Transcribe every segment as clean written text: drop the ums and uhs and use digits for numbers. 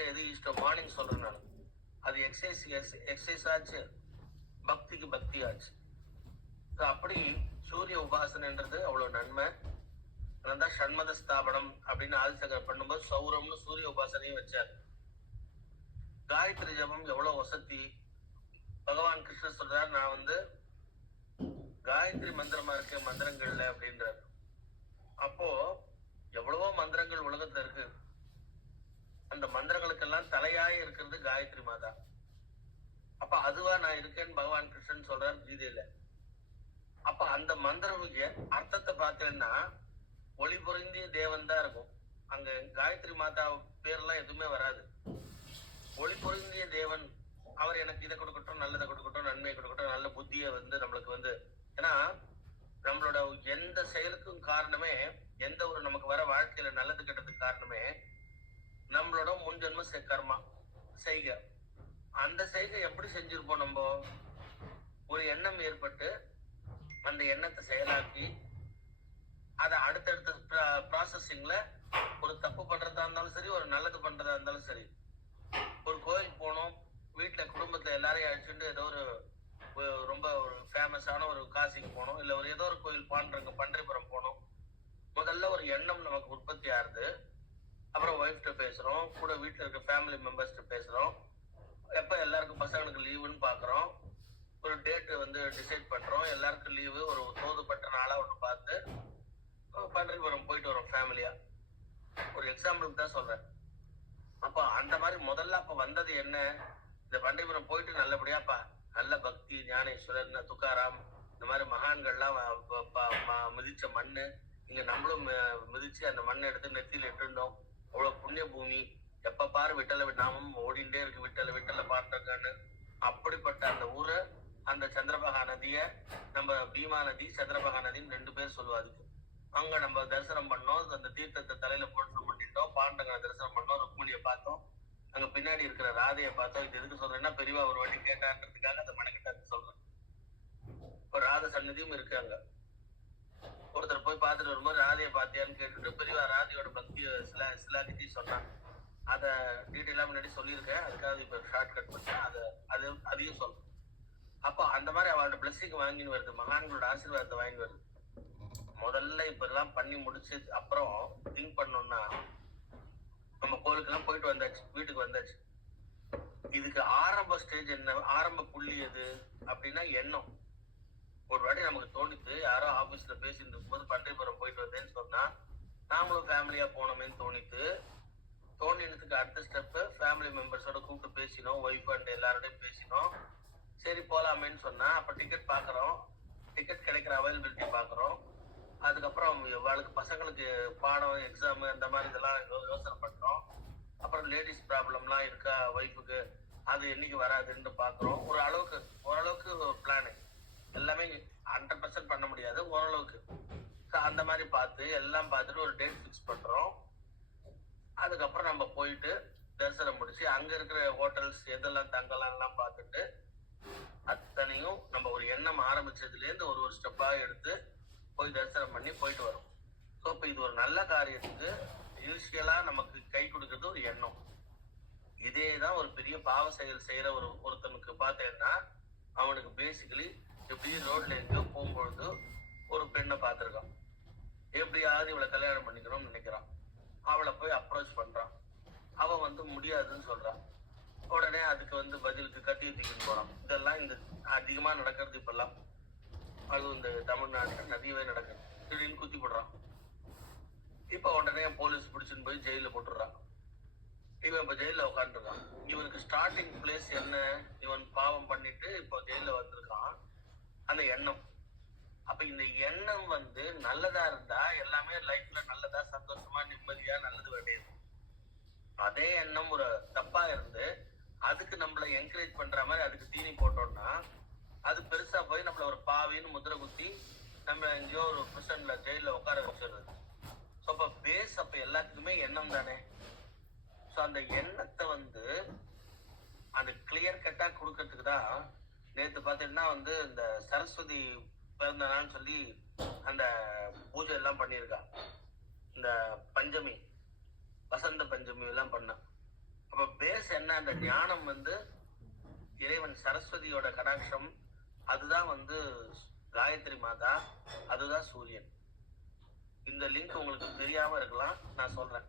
வீட்டில் எது இஷ்டம் மார்னிங் சொல்கிறேன் நான். அது எக்ஸசைஸ் ஆச்சு, பக்திக்கு பக்தி ஆச்சு. ஸோ அப்படி சூரிய உபாசனைன்றது அவ்வளோ நன்மை. அதான் ஷண்மத ஸ்தாபனம் அப்படின்னு ஆதிசங்கர் பண்ணும்போது சௌரம்னு சூரிய உபாசனையும் வச்சார். காயத்ரி ஜபம் எவ்வளோ வசதி. பகவான் கிருஷ்ணர் சொல்றார், நான் வந்து காயத்ரி மந்திரமா இருக்கேன் மந்திரங்கள்ல அப்படின்றார். அப்போ எவ்வளவோ மந்திரங்கள் உலகத்துல இருக்கு. அந்த மந்திரங்களுக்கெல்லாம் தலையாய இருக்கிறது காயத்ரி மாதா. அப்ப அதுவா நான் இருக்கேன்னு பகவான் கிருஷ்ணன் சொல்றார் கீதையில. அப்ப அந்த மந்திரமுக்கு அர்த்தத்தை பார்த்தேன்னா ஒளி பொருந்திய தேவன் தான் இருக்கும். அங்க காயத்ரி மாதா பேர்லாம் எதுவுமே வராது. ஒளி பொருந்திய தேவன், அவர் எனக்கு இதை கொடுக்கட்டும், நல்லதை கொடுக்கட்டும், நன்மையை கொடுக்கட்டும், நல்ல புத்தியை வந்து நம்மளுக்கு வந்து, ஏன்னா நம்மளோட எந்த செயலுக்கும் காரணமே, எந்த ஒரு நமக்கு வர வாழ்க்கையில நல்லது கெட்டதுக்கு காரணமே நம்மளோட முன்ஜென்ம கர்மா செய்கை. அந்த செய்கை எப்படி செஞ்சிருப்போம்? நம்ம ஒரு எண்ணம் ஏற்பட்டு அந்த எண்ணத்தை செயலாக்கி அதை அடுத்தடுத்த ப்ராசஸிங்ல ஒரு தப்பு பண்றதா இருந்தாலும் சரி, ஒரு நல்லது பண்றதா இருந்தாலும் சரி, ஒரு கோயிலுக்கு போனோம், வீட்டுல குடும்பத்துல எல்லாரையும் அழைச்சிட்டு ஏதோ ஒரு ரொம்ப ஒரு ஃபேமஸான ஒரு காசிக்கு போனோம், இல்ல ஒரு ஏதோ ஒரு கோயில் பன்றிபுரம் போனோம். முதல்ல ஒரு எண்ணம் நமக்கு உற்பத்தி ஆகுது. அப்புறம் ஒய்ஃப்ட்ட பேசுறோம், கூட வீட்டுல இருக்க ஃபேமிலி மெம்பர்ஸ்ட்ட பேசுறோம், எப்ப எல்லாருக்கும் பசங்களுக்கு லீவுன்னு பாக்குறோம், ஒரு டேட்டு வந்து டிசைட் பண்றோம், எல்லாருக்கும் லீவு, ஒரு தோதுப்பட்ட நாளா ஒன்று பார்த்து பன்றிபுரம் போயிட்டு வரோம் ஃபேமிலியா. ஒரு எக்ஸாம்பிளுக்கு தான் சொல்றேன். அப்போ அந்த மாதிரி முதல்ல அப்ப வந்தது என்ன? இந்த பன்றிபுரம் போயிட்டு நல்லபடியாப்பா நல்ல பக்தி, ஞானேஸ்வரர், துக்காராம், இந்த மாதிரி மகான்கள்லாம் மிதிச்ச மண்ணு, இங்க நம்மளும் மிதிச்சு அந்த மண்ணை எடுத்து நெத்தியில் இட்டுருந்தோம். அவ்வளவு புண்ணிய பூமி, எப்ப பாரு விட்டல நாமம் ஓடிண்டே இருக்கு, விட்டல விட்டல பாட்டுருக்கான்னு. அப்படிப்பட்ட அந்த ஊரை, அந்த சந்திரபாகா நதிய, நம்ம பீமா நதி சந்திரபாகா நதின்னு 2 பேர் சொல்லுவாங்க. அங்க நம்ம தரிசனம் பண்ணோம், அந்த தீர்த்தத்தை தலையில போட்டு பண்ணிட்டோம், பாண்டங்களை தரிசனம் பண்ணோம், ருக்மிணியை பார்த்தோம், அங்க பின்னாடி இருக்கிற ராதையை பார்த்தோம். இது எதுக்கு சொல்றேன்னா, பெரியவா ஒரு வாட்டி கேட்டான்றதுக்காக அந்த மனக்கிட்ட சொல்றேன். இப்போ ராதை சன்னதியும் இருக்கு அங்க. ஒருத்தர் போய் பார்த்துட்டு வரும்போது ராதையை பார்த்தியான்னு கேட்டுட்டு பெரியவா ராதையோட பக்தியை சிலாகிட்டி சொன்னான். அதை டீட்டெயிலா முன்னாடி சொல்லியிருக்கேன், அதுக்காக இப்ப ஷார்ட் கட் பண்ணேன். அதையும் சொல்றேன். அப்போ அந்த மாதிரி அவளோட பிளஸிங் வாங்கின்னு வருது, மகான்களோட ஆசீர்வாதத்தை வாங்கி வருது. முதல்ல இப்ப எல்லாம் பண்ணி முடிச்சு அப்புறம் திங்க் பண்ணோம்னா, நம்ம கோயிலுக்கெல்லாம் போயிட்டு வந்தாச்சு, வீட்டுக்கு வந்தாச்சு. இதுக்கு ஆரம்ப ஸ்டேஜ் என்ன, ஆரம்ப புள்ளி எது அப்படின்னா எண்ணம். ஒரு வாட்டி நமக்கு தோணித்து, யாரோ ஆபீஸ்ல பேசிட்டு இருக்கும்போது பன்றிபுரம் போயிட்டு வந்தேன்னு சொன்னா, நாமளும் ஃபேமிலியா போனோமேன்னு தோணினதுக்கு அடுத்த ஸ்டெப் ஃபேமிலி மெம்பர்ஸோட கூப்பிட்டு பேசினோம், ஒய்ஃப் அண்ட் எல்லாரோடையும் பேசினோம். சரி போலாமேன்னு சொன்னா, அப்ப டிக்கெட் பாக்குறோம், டிக்கெட் கிடைக்கிற அவைலபிலிட்டி பாக்குறோம். அதுக்கப்புறம் அவளுக்கு பசங்களுக்கு பாடம், எக்ஸாம், அந்த மாதிரி இதெல்லாம் யோசனை பண்றோம். அப்புறம் லேடிஸ் ப்ராப்ளம்லாம் இருக்கா ஒய்ஃபுக்கு, அது என்னைக்கு வராதுன்னு பாக்குறோம். ஓரளவுக்கு பிளானு, எல்லாமே 100% பண்ண முடியாது, ஓரளவுக்கு. அந்த மாதிரி பார்த்து எல்லாம் பார்த்துட்டு ஒரு டேட் ஃபிக்ஸ் பண்றோம். அதுக்கப்புறம் நம்ம போயிட்டு தரிசனம் முடிச்சு அங்க இருக்கிற ஹோட்டல்ஸ் எதெல்லாம் தங்கலாம்லாம் பார்த்துட்டு, அத்தனையும் நம்ம ஒரு எண்ணம் ஆரம்பிச்சதுல இருந்து ஒரு ஸ்டெப்பா எடுத்து போய் தரிசனம் பண்ணி போயிட்டு வரும். ஸோ இப்போ இது ஒரு நல்ல காரியத்துக்கு இனிஷியலா நமக்கு கை கொடுக்கறது ஒரு எண்ணம். இதேதான் ஒரு பெரிய பாவ செயல் செய்யற ஒருத்தனுக்கு பார்த்தேன்னா, அவனுக்கு பேசிக்கலி எப்படி ரோட்ல எங்கேயோ போகும்பொழுது ஒரு பெண்ணை பார்த்துருக்கான், எப்படியாவது இவளை கல்யாணம் பண்ணிக்கணும்னு நினைக்கிறான். அவளை போய் அப்ரோச் பண்றான், அவ வந்து முடியாதுன்னு சொல்றான். உடனே அதுக்கு பதிலுக்கு கத்தி தூக்கிட்டு போறான். இதெல்லாம் இந்த அதிகமா நடக்கிறது இப்பெல்லாம். அதுவும் இந்த தமிழ்நாட்டுல நிறையவே நடக்குது. திடீர்னு குத்தி போடுறான். இப்ப உடனே போலீஸ் பிடிச்சுன்னு போய் ஜெயில போட்டுடுறான். இவன் இப்ப ஜெயில உட்காந்துருக்கான். இவனுக்கு ஸ்டார்டிங் பிளேஸ் என்ன? இவன் பாவம் பண்ணிட்டு இப்போ ஜெயில வந்திருக்கான். அந்த எண்ணம். அப்ப இந்த எண்ணம் நல்லதா இருந்தா எல்லாமே லைஃப்ல நல்லதா, சந்தோஷமா, நிம்மதியா, நல்லது வேண்டியது. அதே எண்ணம் ஒரு தப்பா இருந்து அதுக்கு நம்மள என்கரேஜ் பண்ற மாதிரி அதுக்கு தீனி போட்டோம்னா, அது பெருசா போய் நம்மள ஒரு பாவின்னு முதிரை குத்தி நம்ம எங்கேயோ ஒரு பிரிசன்ல ஜெயில உட்கார வச்சிருது. ஸோ அப்ப பேஸ் அப்ப எல்லாத்துக்குமே எண்ணம் தானே. ஸோ அந்த எண்ணத்தை அந்த கிளியர் கட்டா கொடுக்கறதுக்கு தான் நேற்று பார்த்தீங்கன்னா இந்த சரஸ்வதி பிறந்த நாள்னு சொல்லி அந்த பூஜை எல்லாம் பண்ணியிருக்கா. இந்த பஞ்சமி, வசந்த பஞ்சமி எல்லாம் பண்ண. அப்ப பேஸ் என்ன? அந்த ஞானம் வந்து இறைவன் சரஸ்வதியோட கடாட்சம். அதுதான் வந்து காயத்ரி மாதா, அதுதான் சூரியன். இந்த லிங்க் உங்களுக்கு தெரியாம இருக்கலாம், நான் சொல்றேன்.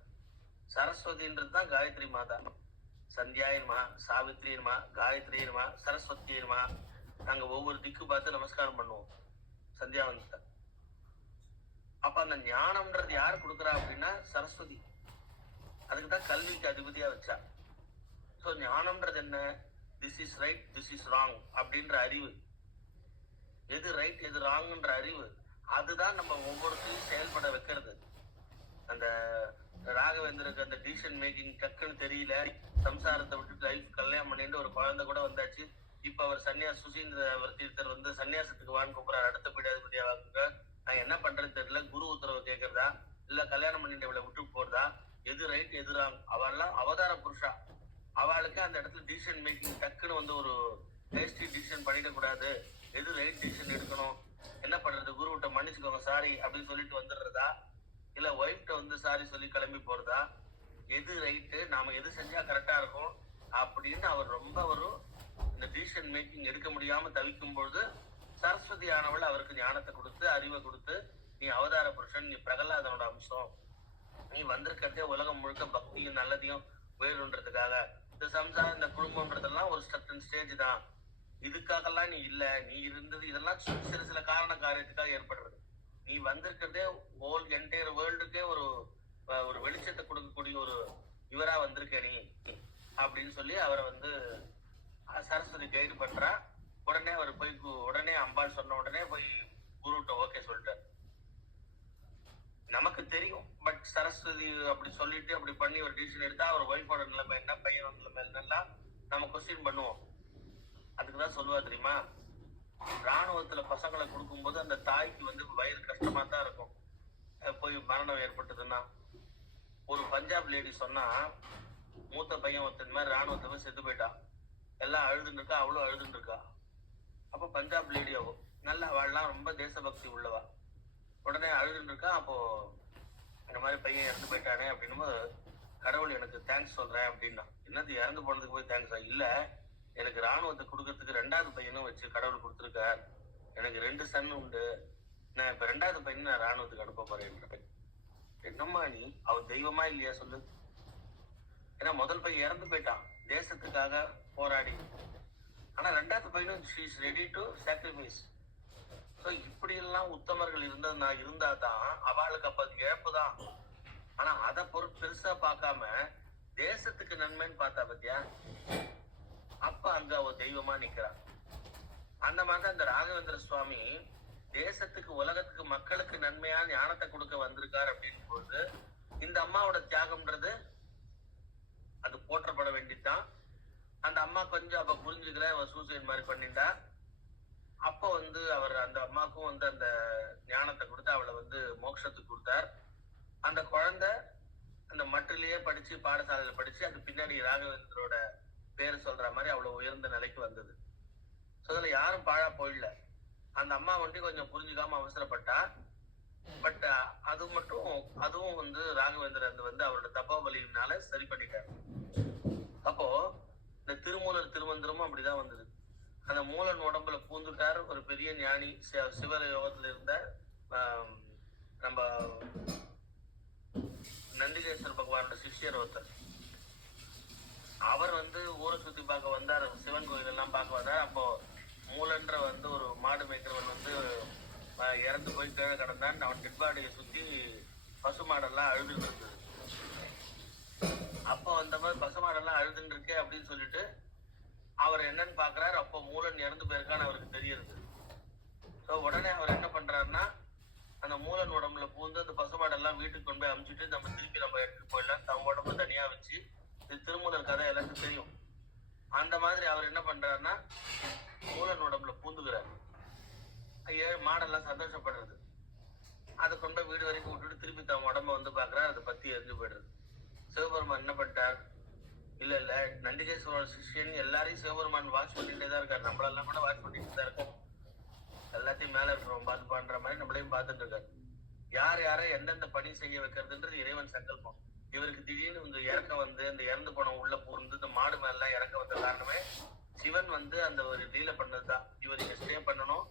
சரஸ்வதின்றது தான் காயத்ரி மாதா. சந்தியாயன்மா, சாவித்ரியன்மா, காயத்ரியன்மா, சரஸ்வதியன்மா. நாங்க ஒவ்வொரு திக்கு பார்த்து நமஸ்காரம் பண்ணுவோம் சந்தியாவந்தத்தை. அப்ப அந்த ஞானம்ன்றது யார் கொடுக்குறா அப்படின்னா சரஸ்வதி. அதுக்குதான் கல்விக்கு அதிபதியா வச்சா. ஸோ ஞானம்ன்றது என்ன? This is right, this is wrong அப்படின்ற அறிவு. எது ரைட் எது ராங்ன்ற அறிவு, அதுதான் நம்ம ஒவ்வொருத்தையும் செயல்பட வைக்கிறது. அந்த ராகவேந்தருக்கு அந்த டிசிஷன் மேக்கிங் டக்குன்னு தெரியல, சம்சாரத்தை விட்டு லைஃப் கல்யாணம் பண்ணிட்டு ஒரு குழந்தை கூட வந்தாச்சு. இப்ப அவர் சன்னியாஸ் சுசீந்திர அவர் தீர்த்தர் வந்து சன்னியாசத்துக்கு வான்னு கூப்பிடுறாரு. அடுத்த பீடாதிபதியா வாக்குங்க. நான் என்ன பண்றேன்னு தெரியல, குரு உத்தரவு கேட்கறதா இல்ல கல்யாணம் பண்ணிட்டு இவளை விட்டு போறதா, எது ரைட் எது ராங். அவெல்லாம் அவதார புருஷா. அவளுக்கு அந்த இடத்துல டிசிஷன் மேக்கிங் டக்குன்னு வந்து ஒரு டேஸ்டி டிசிஷன் பண்ணிட கூடாது. எது ரைட் டிசிஷன் எடுக்கணும், என்ன பண்றது, குருவிட்ட மன்னிச்சுக்கோங்க சாரி அப்படின்னு சொல்லிட்டு வந்துடுறதா, இல்ல ஒய்ஃப்ட வந்து சாரி சொல்லி கிளம்பி போறதா, எது ரைட்டு, நாம எது செஞ்சா கரெக்டா இருக்கும் அப்படின்னு அவர் ரொம்ப ஒரு இந்த டிசிஷன் மேக்கிங் எடுக்க முடியாம தவிக்கும் பொழுது சரஸ்வதி ஆனவள் அவருக்கு ஞானத்தை கொடுத்து அறிவை கொடுத்து, நீ அவதார புருஷன், நீ பிரகலாதனோட அம்சம், நீ வந்திருக்கிறதே உலகம் முழுக்க பக்தியும் நல்லதையும் உயர்வுன்றதுக்காக. இந்த சம்சாரம் இந்த குடும்பம்ன்றதெல்லாம் ஒரு ஸ்டெப் ஸ்டேஜ் தான், இதுக்காகலாம் நீ இல்ல. நீ இருந்தது இதெல்லாம் சில சில காரண காரியத்துக்காக ஏற்படுறது. நீ வந்திருக்கிறதே ஹோல் என்டையர் வேர்ல்டுக்கே ஒரு ஒரு வெளிச்சத்தை கொடுக்கக்கூடிய ஒரு இவரா வந்திருக்க நீ அப்படின்னு சொல்லி அவரை வந்து சரஸ்வதி கைடு பண்றா. உடனே அவர் போய் உடனே அம்பாள் சொன்ன உடனே போய் குருட்ட ஓகே சொல்லிட்டார். நமக்கு தெரியும், பட் சரஸ்வதி அப்படி சொல்லிட்டு அப்படி பண்ணி ஒரு டிசிஷன் எடுத்தா அவர் ஒய்ஃபோட நிலைமை என்ன, பையனோட நிலைமை என்னெல்லாம் நம்ம கொஸ்டின் பண்ணுவோம். அதுக்குதான் சொல்லுவா தெரியுமா, ராணுவத்துல பசங்களை கொடுக்கும்போது அந்த தாய்க்கு வந்து வயிறு கஷ்டமா தான் இருக்கும். போய் மரணம் ஏற்பட்டதுன்னா ஒரு பஞ்சாப் லேடி சொன்னா, மூத்த பையன் ஒருத்தன் மாதிரி ராணுவத்தை போய் செத்து போயிட்டா, எல்லாம் அழுதுன்னு இருக்கா, அவளும் அழுதுன்னு இருக்கா. அப்ப பஞ்சாப் லேடி ஆகும் நல்லா, அவள்லாம் ரொம்ப தேசபக்தி உள்ளவா, உடனே அழுதுன்னு இருக்கா. அப்போ இந்த மாதிரி பையன் இறந்து போயிட்டானே அப்படின்னு கடவுள் எனக்கு தேங்க்ஸ் சொல்றேன் அப்படின்னா. என்னது இறந்து போனதுக்கு போய் தேங்க்ஸா? இல்ல, எனக்கு ராணுவத்தை கொடுக்கறதுக்கு 2வது பையனும் வச்சு கடவுள் கொடுத்துருக்கார், எனக்கு 2 சன் உண்டு, நான் இப்ப 2வது பையன் நான் ராணுவத்துக்கு அனுப்ப போறேன். என்னம்மா நீ, அவன் தெய்வமா இல்லையா சொல்லு? ஏன்னா முதல் பையன் இறந்து போயிட்டான் தேசத்துக்காக போராடி, ஆனா 2வது பையனும் she is ready to sacrifice. இப்படி எல்லாம் உத்தமர்கள் இருந்தாதான் அவளுக்கு அப்ப இழப்பு தான். ஆனா அதை பெருசா பார்க்காம தேசத்துக்கு நன்மைன்னு பார்த்தா பத்தியா, அப்ப அங்க அவ தெய்வமா நிக்கிறான். அந்த மாதிரி அந்த ராகவேந்திர சுவாமி தேசத்துக்கு உலகத்துக்கு மக்களுக்கு நன்மையா ஞானத்தை கொடுக்க வந்திருக்கார் அப்படின்னு போது இந்த அம்மாவோட தியாகம்ன்றது அது போற்றப்பட வேண்டியதுதான். அந்த அம்மா கொஞ்சம் அப்ப புரிஞ்சுக்கல, அவ சூசைட் மாதிரி பண்ணிட்டா. அப்ப வந்து அவர் அந்த அம்மாவுக்கும் வந்து அந்த ஞானத்தை கொடுத்து அவளை வந்து மோட்சத்துக்கு கொடுத்தார். அந்த குழந்தை அந்த மட்டிலேயே படிச்சு பாடசாலையில படிச்சு அது பின்னாடி ராகவேந்தரோட பேரு சொல்ற மாதிரி அவ்வளவு உயர்ந்த நிலைக்கு வந்தது. அதுல யாரும் பாழா போயிடல. அந்த அம்மா வந்து கொஞ்சம் புரிஞ்சுக்காம அவசரப்பட்டா. பட் அதுவும் வந்து ராகவேந்திரன் வந்து அவரோட தபோபலியினால சரி பண்ணிட்டார். அப்போ இந்த திருமூலர் திருமந்திரமும் அப்படிதான் வந்தது. அந்த மூலன் உடம்புல பூந்துட்டார் ஒரு பெரிய ஞானி, சிவ யோகத்துல இருந்த நம்ம நந்திகேஸ்வர பகவானோட சிஷ்யர் ஒருத்தர். அவர் வந்து ஊரை சுத்தி பார்க்க வந்தார், சிவன் கோயில் எல்லாம் பார்க்க வந்தார். அப்போ மூலன்ற வந்து ஒரு மாடு மேய்க்கிறவன் வந்து இறந்து போய் கீழே கிடந்தான். அவன் டெட்பாடியை சுத்தி பசுமாடெல்லாம் அழுதுன்னு இருந்தது. அப்போ அந்த மாதிரி பசுமாடெல்லாம் அழுதுன்னு இருக்கே அப்படின்னு சொல்லிட்டு அவர் என்னன்னு பாக்குறாரு. அப்போ மூலன் இறந்து போயிருக்கான்னு அவருக்கு தெரியுது. ஸோ உடனே அவர் என்ன பண்றாருன்னா, அந்த மூலன் உடம்புல பூந்து அந்த பசுமாடெல்லாம் வீட்டுக்கு கொண்டு போய் அமுச்சுட்டு நம்ம திருப்பி நம்ம எடுத்துட்டு போயிடலாம், தம் உடம்பு தனியா வச்சு. இது திருமூலர் கதை எல்லாருக்கும் தெரியும். அந்த மாதிரி அவர் என்ன பண்றாருன்னா மூலன் உடம்புல பூந்துக்கிறார். மாடெல்லாம் சந்தோஷப்படுறது. அதை கொண்டு வீடு வரைக்கும் விட்டுட்டு திருப்பி தம் உடம்ப வந்து பாக்குறாரு, அதை பத்தி எரிஞ்சு போயிடுறது. சிவபெருமான் என்ன பண்ணிட்டார், இல்ல நந்திகேஸ்வரோட சிஷியன் எல்லாரையும் சிவபெருமான் வாட்ச் பண்ணிட்டே தான் இருக்காரு, நம்மளெல்லாம் கூட வாட்ச் பண்ணிட்டு தான் இருக்கோம். எல்லாத்தையும் மேல இருக்கிறோம் பார்த்து பண்ற மாதிரி நம்மளையும் பார்த்துட்டு இருக்காரு. யாரை எந்தெந்த பணி செய்ய வைக்கிறதுன்றது இறைவன் சங்கல்பம். இவருக்கு திடீர்னு இந்த இறக்க வந்து அந்த இறந்து போன உள்ள பூந்து இந்த மாடு மேலாம் இறக்க வந்த காரணமே சிவன் வந்து அந்த ஒரு லீலை பண்ணதுதான். இவர் இங்க ஸ்டே பண்ணணும்,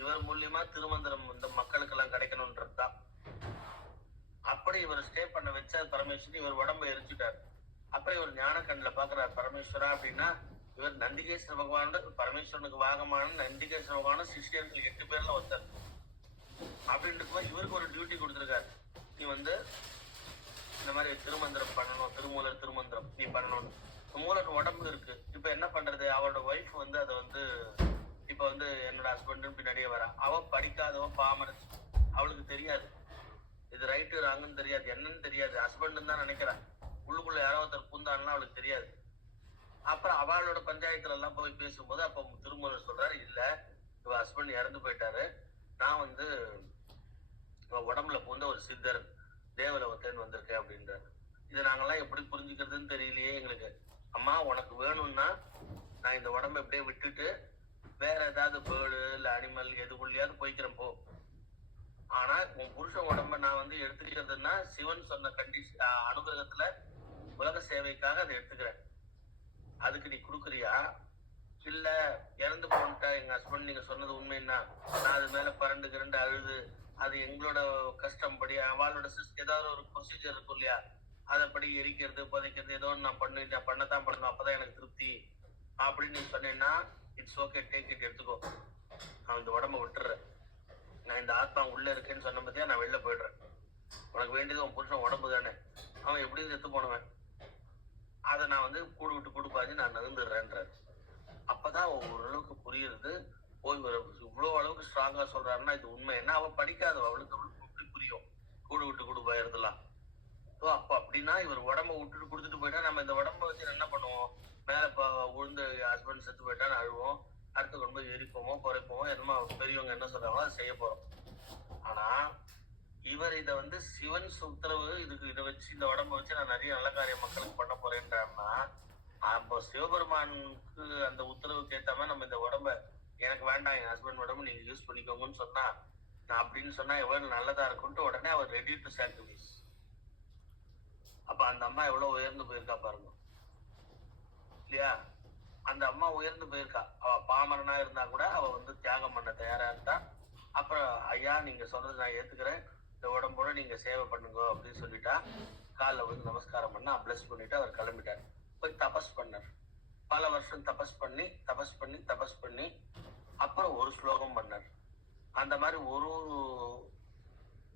இவர் மூலியமா திருமந்திரம் இந்த மக்களுக்கு எல்லாம் கிடைக்கணும்ன்றதுதான். அப்படி இவர் ஸ்டே பண்ண வச்ச பரமேஸ்வரன் இவர் உடம்ப எரிச்சுட்டார். அப்புறம் இவர் ஞான கண்ணில் பாக்குறார் பரமேஸ்வரா அப்படின்னா இவர் நந்திகேஸ்வர பகவானோட பரமேஸ்வரனுக்கு வாகமான நந்திகேஸ்வர பகவான சிஷ்யர்கள் 8 பேர்ல ஒருத்தர் அப்படின்ட்டு இவருக்கு ஒரு டியூட்டி கொடுத்துருக்காரு. நீ வந்து இந்த மாதிரி திருமந்திரம் பண்ணணும், திருமூலர் திருமந்திரம் நீ பண்ணணும். மூலர் உடம்பு இருக்கு. இப்ப என்ன பண்றது, அவரோட ஒய்ஃப் வந்து அதை வந்து இப்ப வந்து என்னோட ஹஸ்பண்ட் பின்னாடியே வரா. அவ படிக்காதவ பாமரச்சு, அவளுக்கு தெரியாது இது ரைட்டு ராங்குன்னு தெரியாது, என்னன்னு தெரியாது, ஹஸ்பண்ட் தான் நினைக்கிறான். உள்ளுக்குள்ள யாரோ ஒருத்தர் பூந்தான்னா அவளுக்கு தெரியாது. அப்புறம் அவளோட பஞ்சாயத்துல எல்லாம் போய் பேசும்போது அப்ப திருமூலர் சொல்றாரு, இல்ல இவ ஹஸ்பண்ட் இறந்து போயிட்டாரு, நான் வந்து உடம்புல பூந்த ஒரு சித்தர் தேவலோகத்தேன்னு வந்திருக்கேன் அப்படின்றாரு. இதை நாங்கெல்லாம் எப்படி புரிஞ்சுக்கிறதுன்னு தெரியலையே எங்களுக்கு. அம்மா உனக்கு வேணும்னா நான் இந்த உடம்பை எப்படியே விட்டுட்டு வேற ஏதாவது பேர்டு இல்ல அனிமல் எதுக்குள்ளயாவது போய்க்கிறேன் போ. ஆனா உன் புருஷன் உடம்ப நான் வந்து எடுத்துக்கிறதுன்னா சிவன் சொன்ன கண்டிஷன் அனுகிரகத்துல உலக சேவைக்காக அதை எடுத்துக்கிறேன். அதுக்கு நீ கொடுக்குறியா? இல்ல இறந்து போன்ட்டா எங்க ஹஸ்பண்ட் நீங்க சொன்னது உண்மைன்னா நான் அது மேல பரண்டு அழுது அது எங்களோட கஷ்டம் படி அவளோட ஏதாவது ஒரு ப்ரொசீஜர் இருக்கும் இல்லையா, அதைப்படி எரிக்கிறது புதைக்கிறது ஏதோ நான் பண்ணத்தான் பண்ணணும், அப்பதான் எனக்கு திருப்தி அப்படின்னு நீ சொன்னேன்னா இட்ஸ் ஓகே, டேக் இட், எடுத்துக்கோ. நான் இந்த உடம்ப விட்டுறேன், நான் இந்த ஆத்மா உள்ள இருக்கேன்னு சொன்ன பத்தியா நான் வெளில போயிடுறேன். உனக்கு வேண்டியது உன் புருஷன் உடம்பு தானே, அவன் எப்படி செத்து போனவன், அதை நான் வந்து கூடு விட்டு கொடுப்பாச்சு நான் நகர்ந்துடுறேன்றாரு. அப்பதான் ஓரளவுக்கு புரியுறது. போய் இவ்வளவு அளவுக்கு ஸ்ட்ராங்கா சொல்றாருன்னா இது உண்மை. என்ன அவ படிக்காத, அவளுக்கு எப்படி புரியும் கூடு விட்டு கொடுப்பாயிருந்தலாம். அப்ப அப்படின்னா இவர் உடம்ப விட்டுட்டு கொடுத்துட்டு போயிட்டா நம்ம இந்த உடம்ப வச்சு என்ன பண்ணுவோம், மேல உழுந்து ஹஸ்பண்ட் செத்து போயிட்டான்னு அழுவோம், அடுத்து கொண்டு போய் எரிப்போமோ குறைப்போமோ, என்னமோ பெரியவங்க என்ன சொல்றாங்களோ அதை செய்ய போறோம். ஆனா இவர் இதை வந்து சிவன் உத்தரவு, இதை வச்சு இந்த உடம்ப வச்சு நான் நிறைய நல்ல காரியம் மக்களுக்கு பண்ண போறேன்றாருன்னா அப்போ சிவபெருமானுக்கு அந்த உத்தரவுக்கு ஏத்தாம நம்ம இந்த உடம்ப எனக்கு வேண்டாம் என் ஹஸ்பண்ட் உடம்பு நீங்க யூஸ் பண்ணிக்கோங்கன்னு சொன்னா நான் அப்படின்னு சொன்னா எவ்வளவு நல்லதா இருக்கும்ட்டு உடனே அவர் ரெடி டு சாக்ரிஃபைஸ். அப்ப அந்த அம்மா எவ்வளவு உயர்ந்து போயிருக்கா பாருங்க இல்லையா. அந்த அம்மா உயர்ந்து போயிருக்கா. அவ பாமரனா இருந்தா கூட அவ வந்து தியாகம் பண்ண தயாரா இருந்தா. அப்புறம் ஐயா நீங்க சொல்றது நான் ஏத்துக்கிறேன், இந்த உடம்போட நீங்க சேவை பண்ணுங்க அப்படின்னு சொல்லிட்டா. காலில் வந்து நமஸ்காரம் பண்ணா பிளஸ் பண்ணிட்டு அவர் கிளம்பிட்டார். போய் தபஸ் பண்ணார். பல வருஷம் தபஸ் பண்ணி அப்புறம் ஒரு ஸ்லோகம் பண்ணார். அந்த மாதிரி ஒரு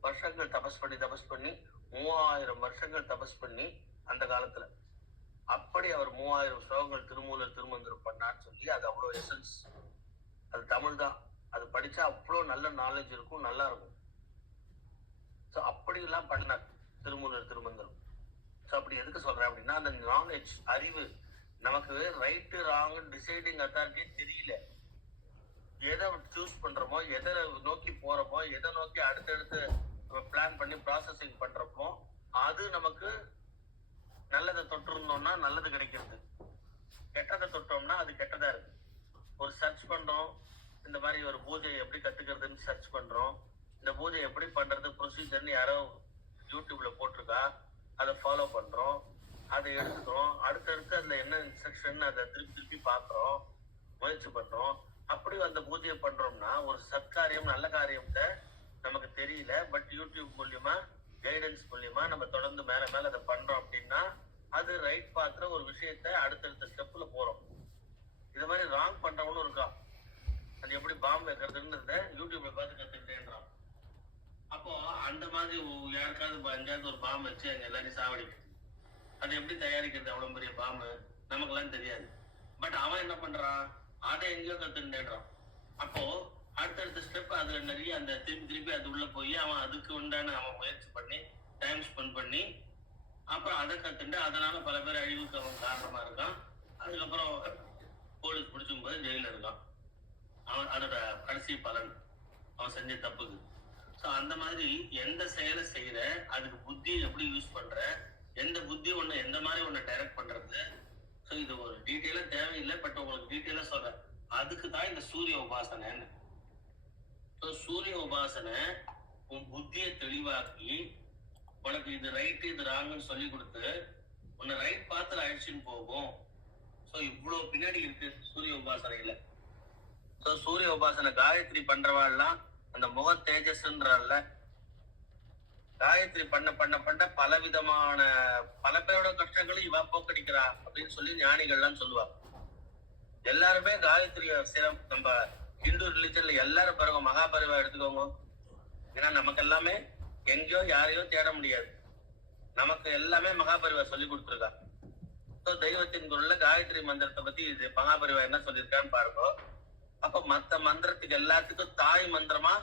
வருஷங்கள் தபஸ் பண்ணி 3000 வருஷங்கள் தபஸ் பண்ணி அந்த காலத்துல அப்படி அவர் 3000 ஸ்லோகங்கள் திருமூலர் திருமந்திரம் பண்ணான்னு சொல்லி அது அவ்வளவு எசன்ஸ். அது தமிழ் தான், அது படிச்சா அவ்வளவு நல்ல நாலேஜ் இருக்கும், நல்லா இருக்கும். ஸோ அப்படி எல்லாம் பண்ணார் திருமூலர் திருமந்திரம். ஸோ அப்படி எதுக்கு சொல்றேன் அப்படின்னா அந்த நாலேஜ் அறிவு நமக்கு ரைட்டு ராங் டிசைடிங் அத்தாரிட்டி தெரியல. எதை சூஸ் பண்றோமோ, எதை நோக்கி போறோமோ, எதை நோக்கி அடுத்தடுத்து பிளான் பண்ணி ப்ராசஸிங் பண்றப்போ அது நமக்கு நல்லதை தொட்டிருந்தோம்னா நல்லது கிடைக்கிறது, கெட்டதை தொட்டோம்னா அது கெட்டதா இருக்கு. ஒரு சர்ச் பண்றோம், இந்த மாதிரி ஒரு பூஜை எப்படி கத்துக்கிறதுன்னு சர்ச் பண்றோம், இந்த பூஜை எப்படி பண்றது ப்ரொசீஜர்னு யாரோ யூடியூப்ல போட்டிருக்கா, அதை ஃபாலோ பண்றோம், அதை எடுத்துக்கிறோம், அடுத்தடுத்து அதுல என்ன இன்ஸ்ட்ரக்ஷன் அதை திருப்பி பார்க்குறோம், முயற்சி பண்றோம். அப்படி அந்த பூஜையை பண்றோம்னா ஒரு சத்காரியம் நல்ல காரியத்தை நமக்கு தெரியல, பட் யூடியூப் மூலியமா கைடன்ஸ் மூலியமா நம்ம தொடர்ந்து மேல மேல அதை பண்றோம் அப்படின்னா அது ரைட் பாத்துற ஒரு விஷயத்த அடுத்தடுத்த ஸ்டெப்ல போறோம். இது மாதிரி ராங் பண்றவனும் இருக்கான். அது எப்படி பாம்பு வைக்கிறதுன்னு யூடியூப்ல பார்த்து கத்துக்கிட்டேன்றான். அப்போ அந்த மாதிரி யாருக்காவது எங்கேயாவது ஒரு பாம்பு வச்சு அங்க எல்லாரையும் சாவடிக்கும். அதை எப்படி தயாரிக்கிறது, அவ்வளவு பெரிய பாம்பு நமக்கு எல்லாம் தெரியாது. பட் அவன் என்ன பண்றான், அதை எங்கேயோ கத்துக்கிட்டேன்றான். அப்போ அடுத்தடுத்த ஸ்டெப் அதுல நிறைய அந்த திருப்பி அது உள்ள போய் அவன் அதுக்கு உண்டான அவன் முயற்சி பண்ணி டைம் ஸ்பெண்ட் பண்ணி அப்புறம் அதை கத்துட்டு அதனால பல பேர் அழிவுக்கு அவன் காரணமா இருக்கான். அதுக்கப்புறம் போலீஸ் பிடிச்சும் போது ஜெயில இருக்கான். அவன் அதோட கடைசி பலன் அவன் செஞ்ச தப்புக்கு. ஸோ அந்த மாதிரி எந்த செயலை செய்யற, அதுக்கு புத்தி எப்படி யூஸ் பண்ற, எந்த புத்தி ஒண்ணு எந்த மாதிரி ஒண்ணு டைரக்ட் பண்றது. ஸோ இது ஒரு டீட்டெயிலா தேவையில்லை, பட் உங்களுக்கு டீட்டெயிலா சொல்றேன். அதுக்கு தான் இந்த சூரிய உபாசனைன்னு. சூரிய உபாசனை உன் புத்தியை தெளிவாக்கி உனக்கு இது ரைட்டு இது ராங்குன்னு சொல்லி கொடுத்து உன்னை ரைட் பாத்துல அழிச்சுன்னு போகும். சோ இவ்வளவு பின்னாடி இருக்கு சூரிய உபாசனையில. சோ சூரிய உபாசனை காயத்ரி பண்றவாள்லாம் அந்த முக தேஜஸ்ன்றால காயத்ரி பண்ண பண்ண பண்ண பலவிதமான பல பேரோட கஷ்டங்களும் இவ போக்கடிக்கிறா அப்படின்னு சொல்லி ஞானிகள்லாம் சொல்லுவா. எல்லாருமே காயத்ரிய நம்ம ஹிந்து ரிலிஜன்ல எல்லாரும் பாருங்க, மகாபரிவா எடுத்துக்கோங்க. ஏன்னா நமக்கு எல்லாமே எங்கேயோ யாரையோ தேட முடியாது, நமக்கு எல்லாமே மகாபரிவா சொல்லி கொடுத்துருக்கா. தெய்வத்தின் குரல்ல காயத்ரி மந்திரத்தை பத்தி இது மகாபரிவா என்ன சொல்லியிருக்கான்னு பாருங்க. அப்ப மத்த மந்திரத்துக்கு எல்லாத்துக்கும் தாய் மந்திரமா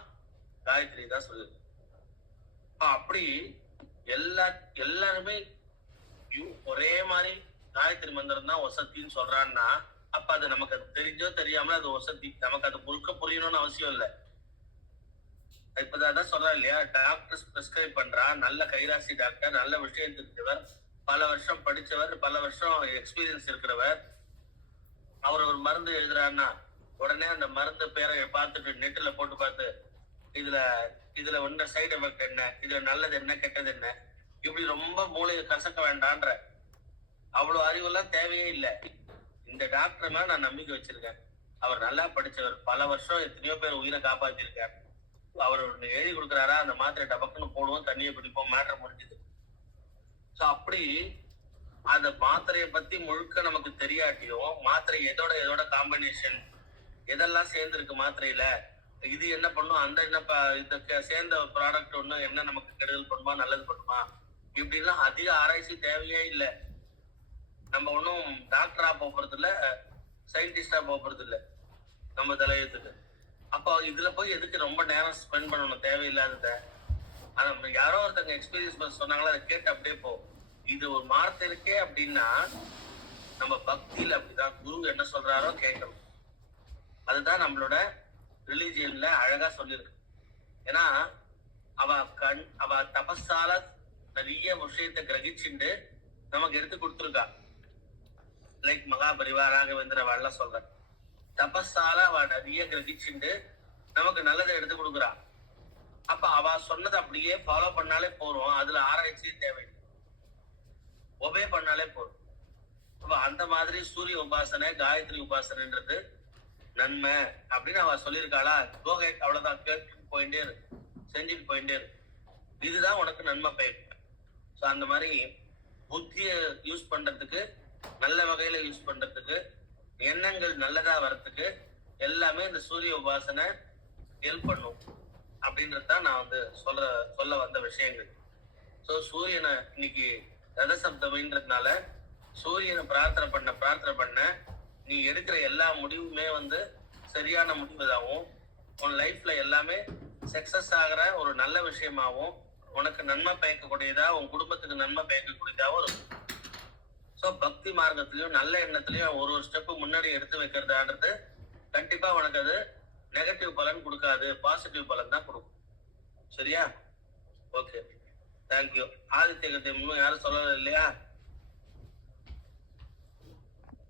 காயத்ரி தான் சொல்லுது. அப்படி எல்லாருமே ஒரே மாதிரி காயத்ரி மந்திரம் தான் வசத்தின்னு சொல்றான்னா, அப்ப அது நமக்கு அது தெரிஞ்சோ தெரியாமல அது வசதி. நமக்கு அது முழுக்க புரியணும்னு அவசியம் இல்லை. இப்பதான் சொல்றா இல்லையா, டாக்டர்ஸ் பிரிஸ்கிரைப் பண்றா, நல்ல கைராசி டாக்டர், நல்ல விஷயம் தெரிஞ்சவர், பல வருஷம் படிச்சவர், பல வருஷம் எக்ஸ்பீரியன்ஸ் இருக்கிறவர். அவர் ஒரு மருந்து எழுதுறாருன்னா உடனே அந்த மருந்து பேரை பார்த்துட்டு நெட்ல போட்டு பார்த்து இதுல ஒன்ன சைடு எஃபெக்ட் என்ன, இதுல நல்லது என்ன கெட்டது என்ன, இப்படி ரொம்ப மூளையை கசக்க வேண்டான்ற அவ்வளவு அறிவெல்லாம் தேவையே இல்லை. இந்த டாக்டர் மேல நான் நம்பிக்கை வச்சிருக்கேன். அவர் நல்லா படிச்சவர், பல வருஷம் எத்தனையோ பேர் உயிரை காப்பாத்திருக்கார். அவர் எழுதி கொடுக்குறாரா, அந்த மாத்திரை டபக்குன்னு போடுவோம், தண்ணியை பிடிப்போம், மேட்டர் முடிஞ்சுது. சோ அப்படி அந்த மாத்திரையை பத்தி முழுக்க நமக்கு தெரியாட்டியும், மாத்திரை எதோட காம்பினேஷன், எதெல்லாம் சேர்ந்துருக்கு மாத்திரையில, இது என்ன பண்ணும், அந்த என்ன இதுக்கு சேர்ந்த ப்ராடக்ட் ஒண்ணு என்ன நமக்கு கெடுதல் பண்ணுமா நல்லது பண்ணுமா, இப்படிலாம் அதிக ஆராய்ச்சி தேவையே இல்லை. நம்ம ஒன்றும் டாக்டரா போறது இல்ல, சயின்டிஸ்டா போறது இல்ல நம்ம தலையத்துக்கு. அப்போ இதுல போய் எதுக்கு ரொம்ப நேரம் ஸ்பெண்ட் பண்ணணும் தேவையில்லாதத. ஆனா யாரோ ஒருத்தங்க எக்ஸ்பீரியன்ஸ் சொன்னாங்களா, அதை கேட்டு அப்படியே போ. இது ஒரு மார்க் இருக்கே அப்படின்னா நம்ம பக்தியில அப்படிதான் குரு என்ன சொல்றாரோ கேட்கணும். அதுதான் நம்மளோட ரிலிஜியன்ல அழகா சொல்லிருக்கு. ஏன்னா அவ தபஸால நிறைய விஷயத்தை கிரகிச்சுண்டு நமக்கு எடுத்து கொடுத்துருக்கா. லைக் மகாபரிவா ராகவேந்திர வாழ சொல்ற தபஸால அவ நிறைய கிரகிச்சுண்டு நமக்கு நல்லதை எடுத்து கொடுக்குறா. அப்ப அவ சொன்னதை அப்படியே ஃபாலோ பண்ணாலே போறோம், அதுல ஆராய்ச்சியே தேவையில்லை, ஒபே பண்ணாலே போறோம். அப்ப அந்த மாதிரி சூரிய உபாசனை காயத்ரி உபாசனைன்றது நன்மை அப்படின்னு அவ சொல்லியிருக்காளா, கோஹெட் அவ்வளவுதான், கேட்டு போயிட்டே இரு, செஞ்சுட்டு போயிட்டே இரு, இதுதான் உனக்கு நன்மை பயன். ஸோ அந்த மாதிரி புத்திய யூஸ் பண்றதுக்கு, நல்ல வகையில யூஸ் பண்றதுக்கு, எண்ணங்கள் நல்லதா வர்றதுக்கு எல்லாமே இந்த சூரிய உபாசனை ஹெல்ப் பண்ணும் அப்படின்றதுதான் நான் சொல்ல வந்த விஷயங்கள். ஸோ சூரியனை இன்னைக்கு ரதசப்தமின்றதுனால சூரியனை பிரார்த்தனை பண்ண நீ எடுக்கிற எல்லா முடிவுமே சரியான முடிவுதாகவும், உன் லைஃப்ல எல்லாமே சக்சஸ் ஆகிற ஒரு நல்ல விஷயமாவும், உனக்கு நன்மை பயக்கக்கூடியதா, உன் குடும்பத்துக்கு நன்மை பயக்கக்கூடியதாகவும் இருக்கும். ஸோ பக்தி மார்க்கத்திலையும் நல்ல எண்ணத்திலையும் ஒரு ஸ்டெப்பு முன்னாடி எடுத்து வைக்கிறதான்றது கண்டிப்பா உனக்கு அது நெகட்டிவ் பலன் கொடுக்காது, பாசிட்டிவ் பலன் தான் கொடுக்கும். சரியா? Okay, thank you. ஆதித்ய கதை இன்னும் யாரும் சொல்லல இல்லையா?